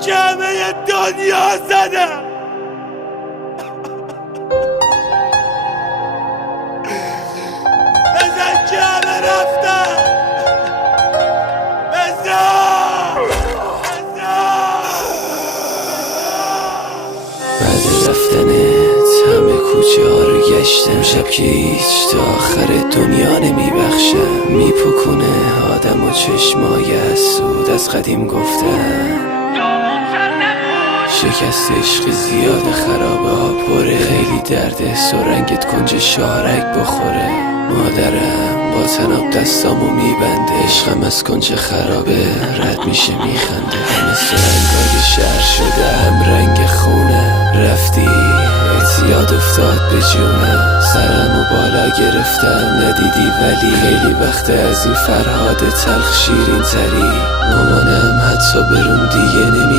کمه دنیا زدم. بزن کمه رفتم. بعد رفتنت همه کوچه ها رو گشتم. شب که هیچ تا آخر دنیا نمیبخشم. میپکونه آدم و چشمای حسود از قدیم گفتن شکست عشق زیاد خرابه ها پره. خیلی درده سرنگت کنج شارک بخوره. مادرم با تناب دستامو میبنده. عشقم از کنج خرابه رد میشه میخنده. همه سرنگای شهر شده هم رنگ خونه. رفتی یاد افتاد به جونم. سرمو بالا گرفتم ندیدی ولی خیلی وقت از این فرهاد تلخ شیرین تری. مامانم حتی برون دیگه